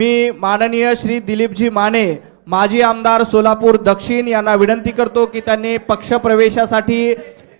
मी माननीय श्री दिलीपजी माने माजी आमदार सोलापूर दक्षिण यांना विनंती करतो की त्यांनी पक्ष प्रवेशासाठी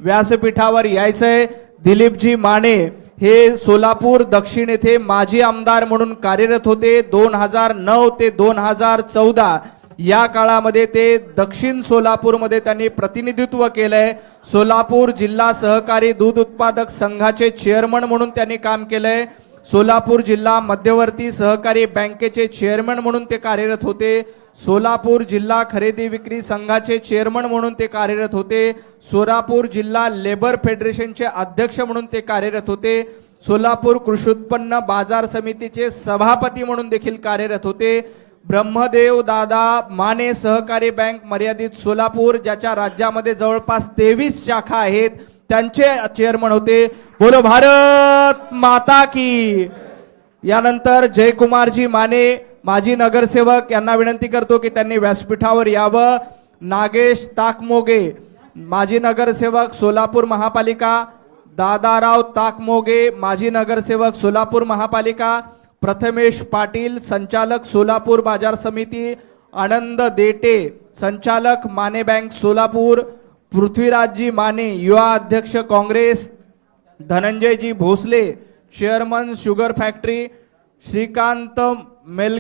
व्यासपीठावर यायचंय। दिलीपजी माने हे सोलापूर दक्षिण येथे माजी आमदार म्हणून कार्यरत होते। 2009 ते 2014 या काळामध्ये ते दक्षिण सोलापूरमध्ये त्यांनी प्रतिनिधित्व केलंय। सोलापूर जिल्हा सहकारी दूध उत्पादक संघाचे चेअरमन म्हणून त्यांनी काम केलंय। सोलापूर जिल्हा मध्यवर्ती सहकारी बँकेचे चेअरमन म्हणून ते कार्यरत होते। सोलापूर जिल्हा खरेदी विक्री संघाचे चेअरमन म्हणून ते कार्यरत होते। सोलापूर जिल्हा लेबर फेडरेशनचे अध्यक्ष म्हणून ते कार्यरत होते। सोलापूर कृषी उत्पन्न बाजार समितीचे सभापती म्हणून देखील कार्यरत होते। ब्रह्मदेव दादा माने सहकारी बँक मर्यादित सोलापूर, ज्याच्या राज्यामध्ये जवळपास 23 शाखा आहेत, त्यांचे चेअरमन होते। बोलो भारत माता की। यानंतर जयकुमारजी माने माजी नगरसेवक यांना विनंती करतो की त्यांनी व्यासपीठावर यावं। नागेश ताकमोगे माजी नगरसेवक सोलापूर महापालिका, दादाराव ताकमोगे माजी नगरसेवक सोलापूर महापालिका, प्रथमेश पाटील संचालक सोलापूर बाजार समिती, आनंद देटे संचालक माने बँक सोलापूर, पृथ्वीराजजी माने युवा अध्यक्ष Congress, Dhananjayji Bhosale chairman sugar factory, Shrikant mail